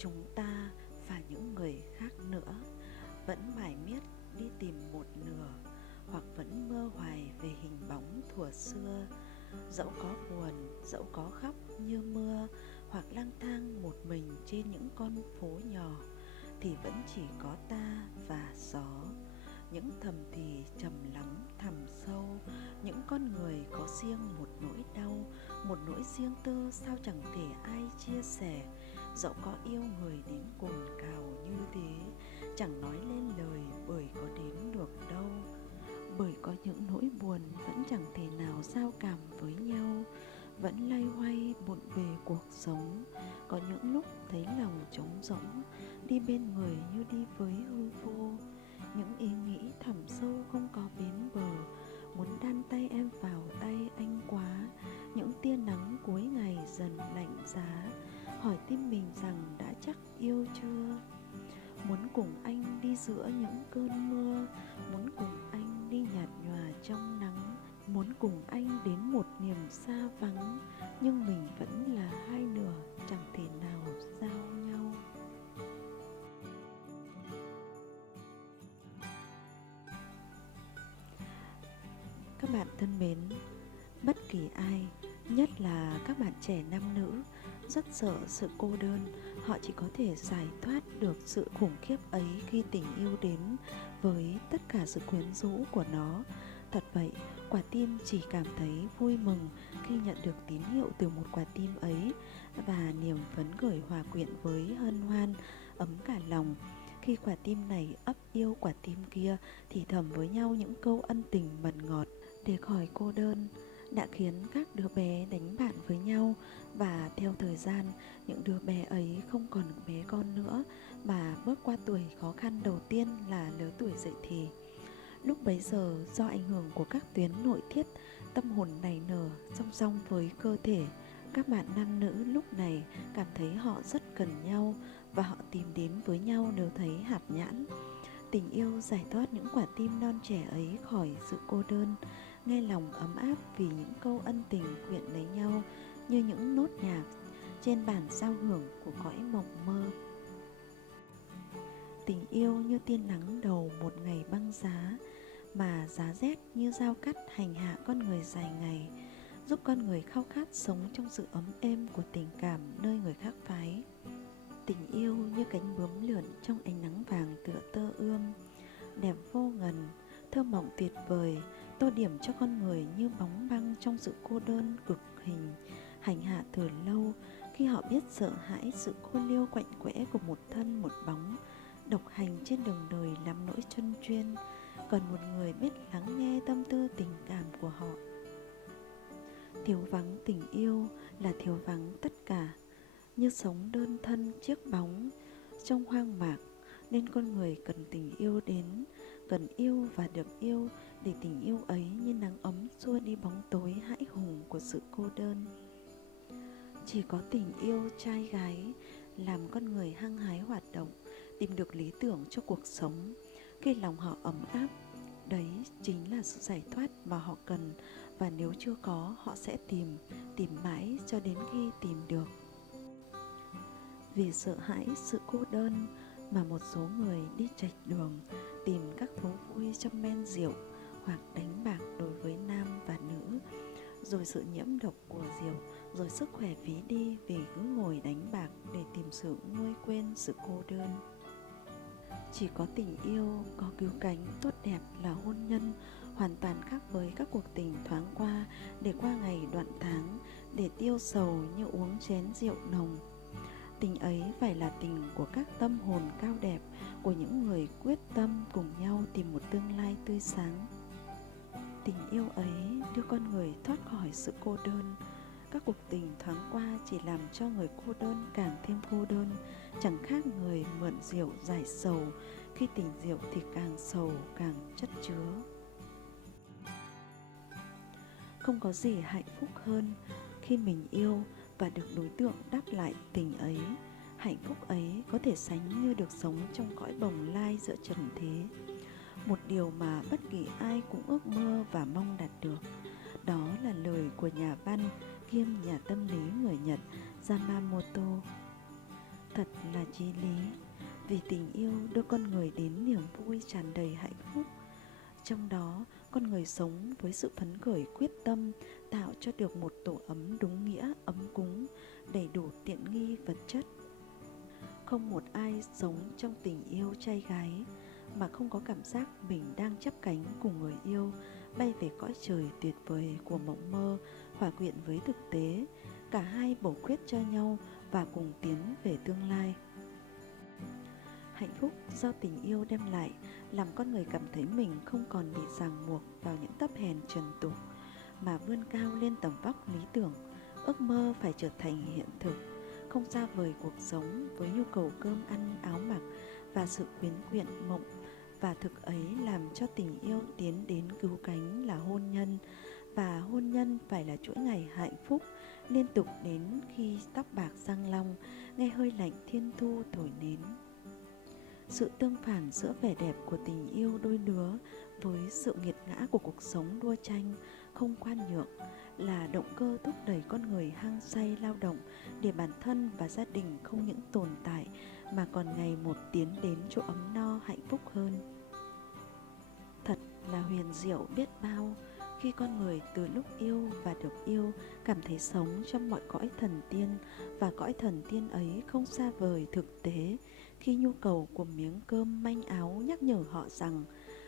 chúng ta và những người khác nữa vẫn mải miết đi tìm một nửa, hoặc vẫn mơ hoài về hình bóng thuở xưa. Dẫu có buồn, dẫu có khóc như mưa, hoặc lang thang một mình trên những con phố nhỏ, thì vẫn chỉ có ta và gió. Những thầm thì trầm lắng thẳm sâu, những con người có riêng một nỗi đau, một nỗi riêng tư sao chẳng thể ai chia sẻ. Dẫu có yêu người đến cồn cào như thế, chẳng nói lên lời bởi có đến được đâu. Bởi có những nỗi buồn vẫn chẳng thể nào giao cảm với nhau, vẫn loay hoay bộn bề cuộc sống. Có những lúc thấy lòng trống rỗng, đi bên người như đi với hư vô. Những ý nghĩ thẳm sâu không có bến bờ, muốn đan tay em vào tay anh quá. Những tia nắng cuối ngày dần lạnh giá, hỏi tim mình rằng đã chắc yêu chưa. Muốn cùng anh đi giữa những cơn mưa, muốn cùng anh đi nhạt nhòa trong nắng, muốn cùng anh đến một niềm xa vắng, nhưng mình vẫn là hai nửa chẳng thể nào giao nhau. Các bạn thân mến, bất kỳ ai, nhất là các bạn trẻ nam nữ, rất sợ sự cô đơn. Họ chỉ có thể giải thoát được sự khủng khiếp ấy khi tình yêu đến với tất cả sự quyến rũ của nó. Thật vậy, quả tim chỉ cảm thấy vui mừng khi nhận được tín hiệu từ một quả tim ấy, và niềm phấn khởi hòa quyện với hân hoan ấm cả lòng khi quả tim này ấp yêu quả tim kia, thì thầm với nhau những câu ân tình mật ngọt. Để khỏi cô đơn đã khiến các đứa bé đánh bạn với nhau, và theo thời gian, những đứa bé ấy không còn bé con nữa, mà bước qua tuổi khó khăn đầu tiên là lứa tuổi dậy thì. Lúc bấy giờ, do ảnh hưởng của các tuyến nội tiết, tâm hồn nảy nở song song với cơ thể. Các bạn nam nữ lúc này cảm thấy họ rất cần nhau, và họ tìm đến với nhau nếu thấy hạp nhãn. Tình yêu giải thoát những quả tim non trẻ ấy khỏi sự cô đơn, nghe lòng ấm áp vì những câu ân tình quyện lấy nhau như những nốt nhạc trên bản giao hưởng của cõi mộng mơ. Tình yêu như tia nắng đầu một ngày băng giá, mà giá rét như dao cắt hành hạ con người dài ngày, giúp con người khao khát sống trong sự ấm êm của tình cảm nơi người khác phái. Tình yêu như cánh bướm lượn trong ánh nắng vàng tựa tơ ươm, đẹp vô ngần, thơ mộng tuyệt vời, tô điểm cho con người như bóng băng trong sự cô đơn cực hình, hành hạ từ lâu, khi họ biết sợ hãi sự cô liêu quạnh quẽ của một thân một bóng, độc hành trên đường đời lắm nỗi chân chuyên, cần một người biết lắng nghe tâm tư tình cảm của họ. Thiếu vắng tình yêu là thiếu vắng tất cả, như sống đơn thân chiếc bóng trong hoang mạc, nên con người cần tình yêu đến, cần yêu và được yêu, để tình yêu ấy như nắng ấm xua đi bóng tối hãi hùng của sự cô đơn. Chỉ có tình yêu trai gái làm con người hăng hái hoạt động, tìm được lý tưởng cho cuộc sống. Khi lòng họ ấm áp, đấy chính là sự giải thoát mà họ cần, và nếu chưa có, họ sẽ tìm mãi cho đến khi tìm được. Vì sợ hãi sự cô đơn mà một số người đi chệch đường, tìm các thú vui trong men rượu hoặc đánh bạc đối với nam và nữ, rồi sự nhiễm độc của rượu, rồi sức khỏe phí đi vì cứ ngồi đánh bạc để tìm sự nguôi quên sự cô đơn. Chỉ có tình yêu có cứu cánh tốt đẹp là hôn nhân, hoàn toàn khác với các cuộc tình thoáng qua để qua ngày đoạn tháng, để tiêu sầu như uống chén rượu nồng. Tình ấy phải là tình của các tâm hồn cao đẹp, của những người quyết tâm cùng nhau tìm một tương lai tươi sáng. Tình yêu ấy đưa con người thoát khỏi sự cô đơn. Các cuộc tình thoáng qua chỉ làm cho người cô đơn càng thêm cô đơn, chẳng khác người mượn rượu giải sầu, khi tình rượu thì càng sầu càng chất chứa. Không có gì hạnh phúc hơn khi mình yêu và được đối tượng đáp lại tình ấy. Hạnh phúc ấy có thể sánh như được sống trong cõi bồng lai giữa trần thế, một điều mà bất kỳ ai cũng ước mơ và mong đạt được. Đó là lời của nhà văn kiêm nhà tâm lý người Nhật Yamamoto. Thật là chí lý, vì tình yêu đưa con người đến niềm vui tràn đầy hạnh phúc. Trong đó, con người sống với sự phấn khởi quyết tâm tạo cho được một tổ ấm đúng nghĩa, ấm cúng, đầy đủ tiện nghi vật chất. Không một ai sống trong tình yêu trai gái mà không có cảm giác mình đang chắp cánh cùng người yêu, bay về cõi trời tuyệt vời của mộng mơ, hòa quyện với thực tế. Cả hai bổ khuyết cho nhau và cùng tiến về tương lai. Hạnh phúc do tình yêu đem lại làm con người cảm thấy mình không còn bị ràng buộc vào những tấp hèn trần tục, mà vươn cao lên tầm vóc lý tưởng, ước mơ phải trở thành hiện thực, không xa vời cuộc sống với nhu cầu cơm ăn áo mặc và sự quyến quyện mộng. Và thực ấy làm cho tình yêu tiến đến cứu cánh là hôn nhân, và hôn nhân phải là chuỗi ngày hạnh phúc liên tục đến khi tóc bạc răng long, nghe hơi lạnh thiên thu thổi nến. Sự tương phản giữa vẻ đẹp của tình yêu đôi lứa với sự nghiệt ngã của cuộc sống đua tranh không khoan nhượng là động cơ thúc đẩy con người hăng say lao động để bản thân và gia đình không những tồn tại mà còn ngày một tiến đến chỗ ấm no hạnh phúc hơn. Thật là huyền diệu biết bao khi con người từ lúc yêu và được yêu cảm thấy sống trong mọi cõi thần tiên, và cõi thần tiên ấy không xa vời thực tế khi nhu cầu của miếng cơm manh áo nhắc nhở họ rằng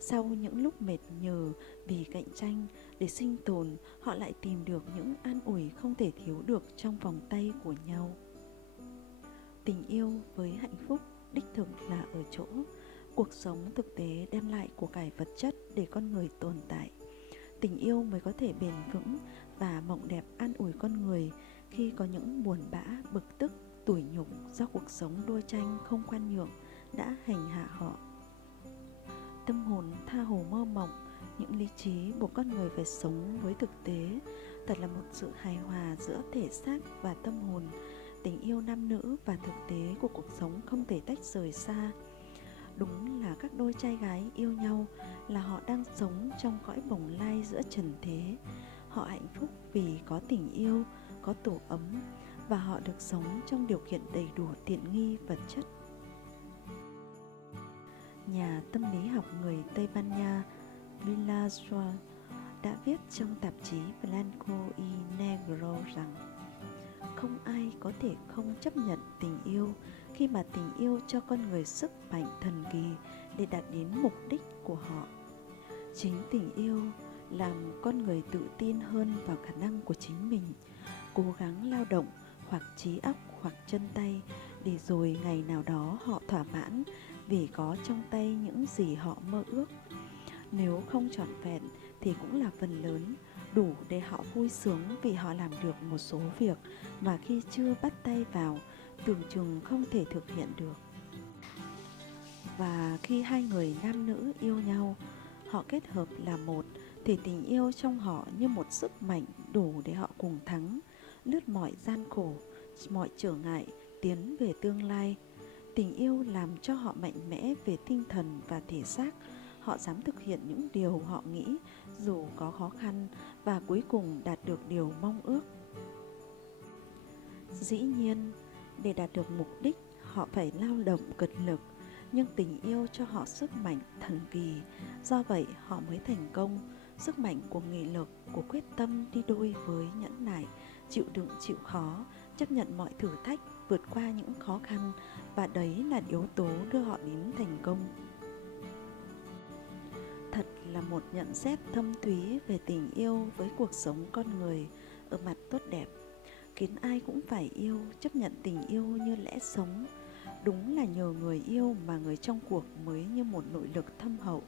sau những lúc mệt nhừ vì cạnh tranh để sinh tồn, họ lại tìm được những an ủi không thể thiếu được trong vòng tay của nhau. Tình yêu với hạnh phúc đích thực là ở chỗ cuộc sống thực tế đem lại của cải vật chất để con người tồn tại. Tình yêu mới có thể bền vững và mộng đẹp an ủi con người khi có những buồn bã, bực tức, tủi nhục do cuộc sống đua tranh không khoan nhượng đã hành hạ họ. Tâm hồn tha hồ mơ mộng, những lý trí buộc con người phải sống với thực tế. Thật là một sự hài hòa giữa thể xác và tâm hồn. Tình yêu nam nữ và thực tế của cuộc sống không thể tách rời xa. Đúng là các đôi trai gái yêu nhau là họ đang sống trong cõi bồng lai giữa trần thế. Họ hạnh phúc vì có tình yêu, có tổ ấm, và họ được sống trong điều kiện đầy đủ tiện nghi vật chất. Nhà tâm lý học người Tây Ban Nha Villasua đã viết trong tạp chí Blanco y Negro rằng không ai có thể không chấp nhận tình yêu khi mà tình yêu cho con người sức mạnh thần kỳ để đạt đến mục đích của họ. Chính tình yêu làm con người tự tin hơn vào khả năng của chính mình, cố gắng lao động hoặc trí óc hoặc chân tay để rồi ngày nào đó họ thỏa mãn vì có trong tay những gì họ mơ ước. Nếu không trọn vẹn thì cũng là phần lớn đủ để họ vui sướng vì họ làm được một số việc mà khi chưa bắt tay vào tưởng chừng không thể thực hiện được. Và khi hai người nam nữ yêu nhau, họ kết hợp là một, thì tình yêu trong họ như một sức mạnh đủ để họ cùng thắng, lướt mọi gian khổ, mọi trở ngại, tiến về tương lai. Tình yêu làm cho họ mạnh mẽ về tinh thần và thể xác. Họ dám thực hiện những điều họ nghĩ dù có khó khăn và cuối cùng đạt được điều mong ước. Dĩ nhiên, để đạt được mục đích, họ phải lao động cật lực, nhưng tình yêu cho họ sức mạnh thần kỳ, do vậy họ mới thành công. Sức mạnh của nghị lực, của quyết tâm đi đôi với nhẫn nại, chịu đựng chịu khó, chấp nhận mọi thử thách, vượt qua những khó khăn, và đấy là yếu tố đưa họ đến thành công. Thật là một nhận xét thâm thúy về tình yêu với cuộc sống con người ở mặt tốt đẹp, khiến ai cũng phải yêu, chấp nhận tình yêu như lẽ sống. Đúng là nhờ người yêu mà người trong cuộc mới như một nội lực thâm hậu.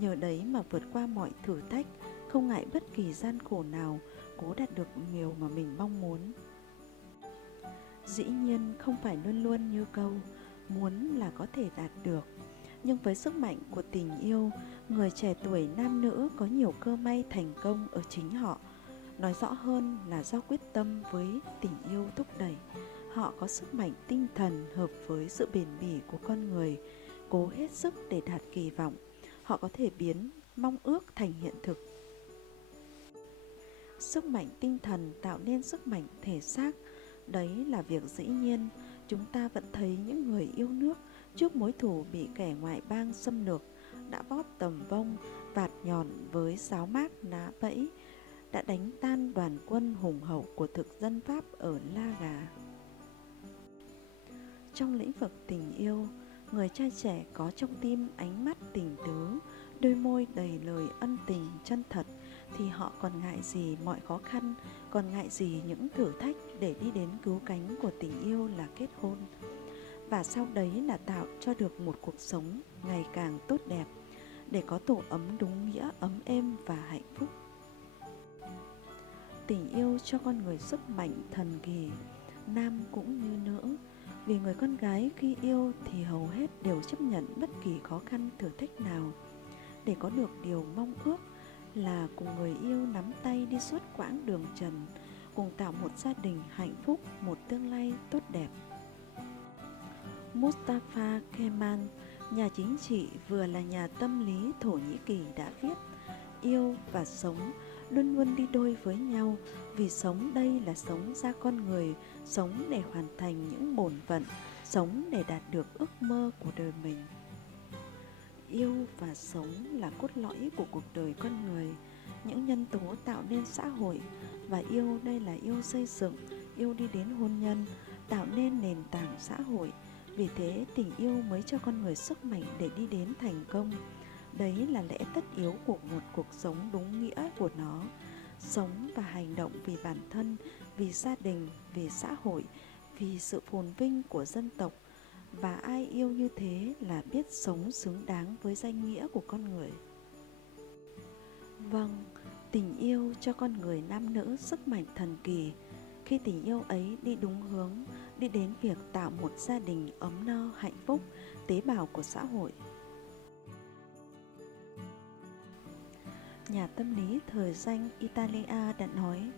Nhờ đấy mà vượt qua mọi thử thách, không ngại bất kỳ gian khổ nào, cố đạt được điều mà mình mong muốn. Dĩ nhiên không phải luôn luôn như câu muốn là có thể đạt được, nhưng với sức mạnh của tình yêu, người trẻ tuổi nam nữ có nhiều cơ may thành công ở chính họ. Nói rõ hơn là do quyết tâm với tình yêu thúc đẩy, họ có sức mạnh tinh thần hợp với sự bền bỉ của con người, cố hết sức để đạt kỳ vọng. Họ có thể biến mong ước thành hiện thực. Sức mạnh tinh thần tạo nên sức mạnh thể xác, đấy là việc dĩ nhiên, chúng ta vẫn thấy những người yêu nước trước mối thù bị kẻ ngoại bang xâm lược đã bóp tầm vông, vạt nhọn với giáo mác ná bẫy, đã đánh tan đoàn quân hùng hậu của thực dân Pháp ở La Gà. Trong lĩnh vực tình yêu, người trai trẻ có trong tim ánh mắt tình tứ, đôi môi đầy lời ân tình chân thật, thì họ còn ngại gì mọi khó khăn, còn ngại gì những thử thách để đi đến cứu cánh của tình yêu là kết hôn. Và sau đấy là tạo cho được một cuộc sống ngày càng tốt đẹp, để có tổ ấm đúng nghĩa ấm êm và hạnh phúc. Tình yêu cho con người sức mạnh thần kỳ, nam cũng như nữ. Vì người con gái khi yêu thì hầu hết đều chấp nhận bất kỳ khó khăn thử thách nào, để có được điều mong ước là cùng người yêu nắm tay đi suốt quãng đường trần, cùng tạo một gia đình hạnh phúc, một tương lai tốt đẹp. Mustafa Kemal, nhà chính trị vừa là nhà tâm lý Thổ Nhĩ Kỳ đã viết: yêu và sống luôn luôn đi đôi với nhau, vì sống đây là sống ra con người, sống để hoàn thành những bổn phận, sống để đạt được ước mơ của đời mình. Yêu và sống là cốt lõi của cuộc đời con người, những nhân tố tạo nên xã hội. Và yêu đây là yêu xây dựng, yêu đi đến hôn nhân, tạo nên nền tảng xã hội. Vì thế tình yêu mới cho con người sức mạnh để đi đến thành công. Đấy là lẽ tất yếu của một cuộc sống đúng nghĩa của nó. Sống và hành động vì bản thân, vì gia đình, vì xã hội, vì sự phồn vinh của dân tộc. Và ai yêu như thế là biết sống xứng đáng với danh nghĩa của con người. Vâng, tình yêu cho con người nam nữ sức mạnh thần kỳ. Khi tình yêu ấy đi đúng hướng, đi đến việc tạo một gia đình ấm no hạnh phúc, tế bào của xã hội. Nhà tâm lý thời danh Italia đã nói: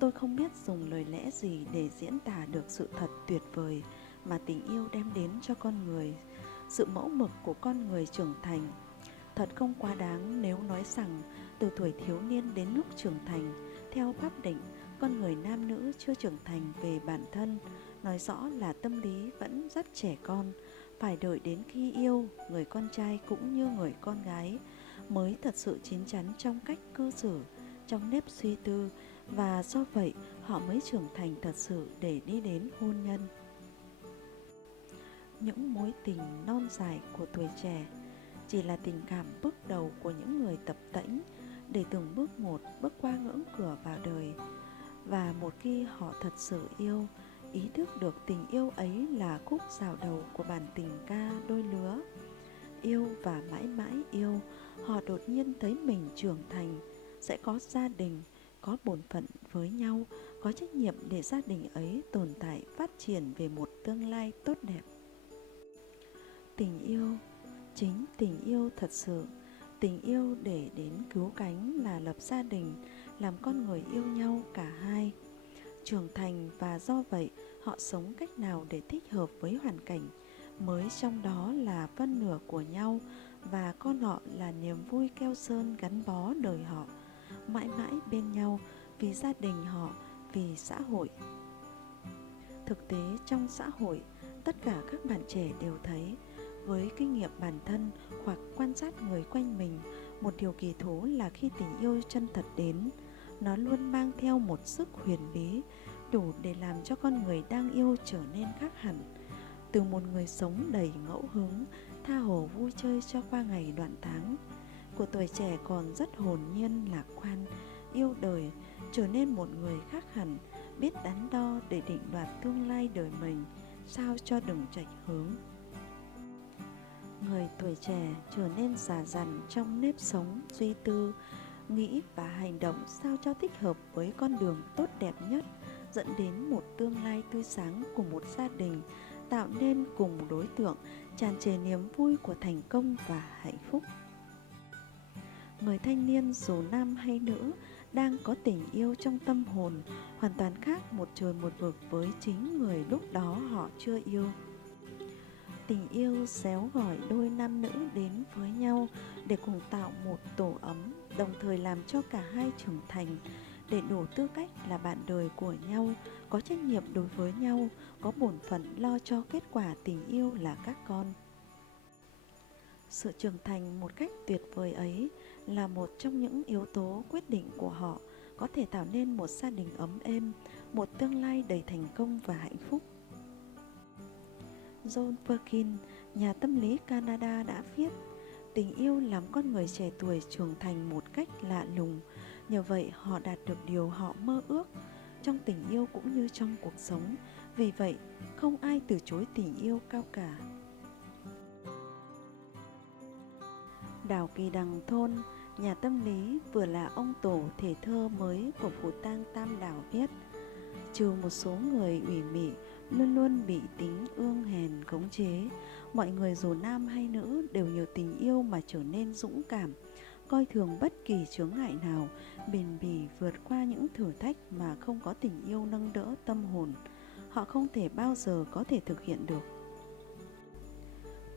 tôi không biết dùng lời lẽ gì để diễn tả được sự thật tuyệt vời mà tình yêu đem đến cho con người, sự mẫu mực của con người trưởng thành. Thật không quá đáng nếu nói rằng từ tuổi thiếu niên đến lúc trưởng thành, theo pháp định, con người nam nữ chưa trưởng thành về bản thân, nói rõ là tâm lý vẫn rất trẻ con. Phải đợi đến khi yêu, người con trai cũng như người con gái mới thật sự chín chắn trong cách cư xử, trong nếp suy tư, và do vậy họ mới trưởng thành thật sự để đi đến hôn nhân. Những mối tình non dài của tuổi trẻ chỉ là tình cảm bước đầu của những người tập tễnh để từng bước một bước qua ngưỡng cửa vào đời. Và một khi họ thật sự yêu, ý thức được tình yêu ấy là khúc dạo đầu của bản tình ca đôi lứa, yêu và mãi mãi yêu, họ đột nhiên thấy mình trưởng thành, sẽ có gia đình, có bổn phận với nhau, có trách nhiệm để gia đình ấy tồn tại phát triển về một tương lai tốt đẹp. Tình yêu, chính tình yêu thật sự, tình yêu để đến cứu cánh là lập gia đình, làm con người yêu nhau cả hai, trưởng thành, và do vậy họ sống cách nào để thích hợp với hoàn cảnh mới, trong đó là phân nửa của nhau, và con họ là niềm vui keo sơn gắn bó đời họ, mãi mãi bên nhau vì gia đình họ, vì xã hội. Thực tế trong xã hội, tất cả các bạn trẻ đều thấy, với kinh nghiệm bản thân hoặc quan sát người quanh mình, một điều kỳ thú là khi tình yêu chân thật đến, nó luôn mang theo một sức huyền bí, đủ để làm cho con người đang yêu trở nên khác hẳn. Từ một người sống đầy ngẫu hứng, tha hồ vui chơi cho qua ngày đoạn tháng, của tuổi trẻ còn rất hồn nhiên lạc quan, yêu đời, trở nên một người khác hẳn, biết đắn đo để định đoạt tương lai đời mình, sao cho đừng chệch hướng. Người tuổi trẻ trở nên già dặn trong nếp sống, suy tư, nghĩ và hành động sao cho thích hợp với con đường tốt đẹp nhất, dẫn đến một tương lai tươi sáng của một gia đình, tạo nên cùng một đối tượng tràn trề niềm vui của thành công và hạnh phúc. Người thanh niên dù nam hay nữ đang có tình yêu trong tâm hồn, hoàn toàn khác một trời một vực với chính người lúc đó họ chưa yêu. Tình yêu xéo gọi đôi nam nữ đến với nhau để cùng tạo một tổ ấm, đồng thời làm cho cả hai trưởng thành, để đủ tư cách là bạn đời của nhau, có trách nhiệm đối với nhau, có bổn phận lo cho kết quả tình yêu là các con. Sự trưởng thành một cách tuyệt vời ấy là một trong những yếu tố quyết định của họ có thể tạo nên một gia đình ấm êm, một tương lai đầy thành công và hạnh phúc. John Perkins, nhà tâm lý Canada đã viết: tình yêu làm con người trẻ tuổi trưởng thành một cách lạ lùng. Nhờ vậy họ đạt được điều họ mơ ước trong tình yêu cũng như trong cuộc sống. Vì vậy, không ai từ chối tình yêu cao cả. Đào Kỳ Đằng Thôn, nhà tâm lý vừa là ông tổ thể thơ mới của Phù Tang Tam Đảo viết: trừ một số người ủy mị luôn luôn bị tính ương hèn khống chế, mọi người dù nam hay nữ đều nhờ tình yêu mà trở nên dũng cảm, coi thường bất kỳ chướng ngại nào, bền bỉ vượt qua những thử thách mà không có tình yêu nâng đỡ tâm hồn, họ không thể bao giờ có thể thực hiện được.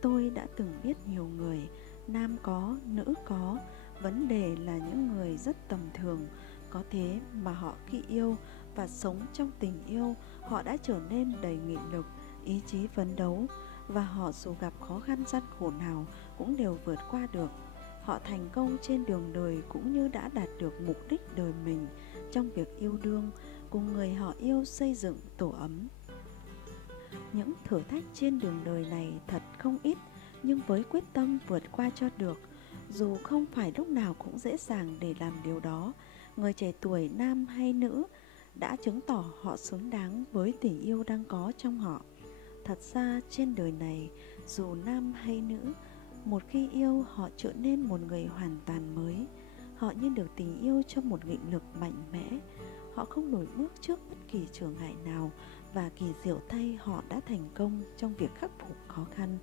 Tôi đã từng biết nhiều người, nam có, nữ có, vấn đề là những người rất tầm thường, có thế mà họ khi yêu và sống trong tình yêu, họ đã trở nên đầy nghị lực, ý chí phấn đấu, và họ dù gặp khó khăn gian khổ nào cũng đều vượt qua được. Họ thành công trên đường đời cũng như đã đạt được mục đích đời mình trong việc yêu đương, cùng người họ yêu xây dựng tổ ấm. Những thử thách trên đường đời này thật không ít, nhưng với quyết tâm vượt qua cho được, dù không phải lúc nào cũng dễ dàng để làm điều đó, người trẻ tuổi nam hay nữ đã chứng tỏ họ xứng đáng với tình yêu đang có trong họ. Thật ra trên đời này, dù nam hay nữ, một khi yêu họ trở nên một người hoàn toàn mới. Họ như được tình yêu cho một nghị lực mạnh mẽ. Họ không lùi bước trước bất kỳ trở ngại nào, và kỳ diệu thay họ đã thành công trong việc khắc phục khó khăn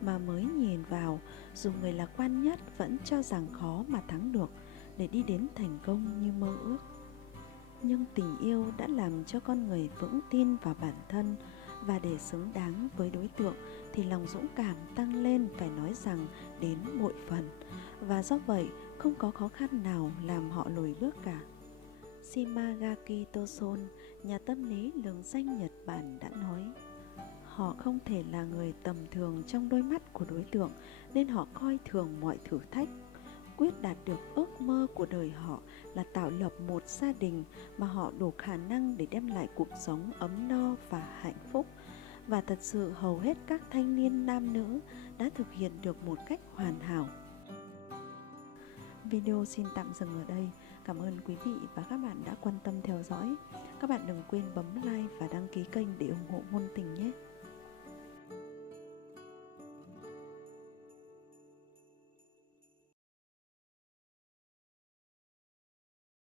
mà mới nhìn vào, dù người lạc quan nhất vẫn cho rằng khó mà thắng được để đi đến thành công như mơ ước. Nhưng tình yêu đã làm cho con người vững tin vào bản thân, và để xứng đáng với đối tượng thì lòng dũng cảm tăng lên phải nói rằng đến bội phần, và do vậy không có khó khăn nào làm họ lùi bước cả. Shimagaki Toson, nhà tâm lý lừng danh Nhật Bản đã nói: họ không thể là người tầm thường trong đôi mắt của đối tượng, nên họ coi thường mọi thử thách. Quyết đạt được ước mơ của đời họ là tạo lập một gia đình mà họ đủ khả năng để đem lại cuộc sống ấm no và hạnh phúc. Và thật sự hầu hết các thanh niên nam nữ đã thực hiện được một cách hoàn hảo. Video xin tạm dừng ở đây. Cảm ơn quý vị và các bạn đã quan tâm theo dõi. Các bạn đừng quên bấm like và đăng ký kênh để ủng hộ Ngôn Tình nhé.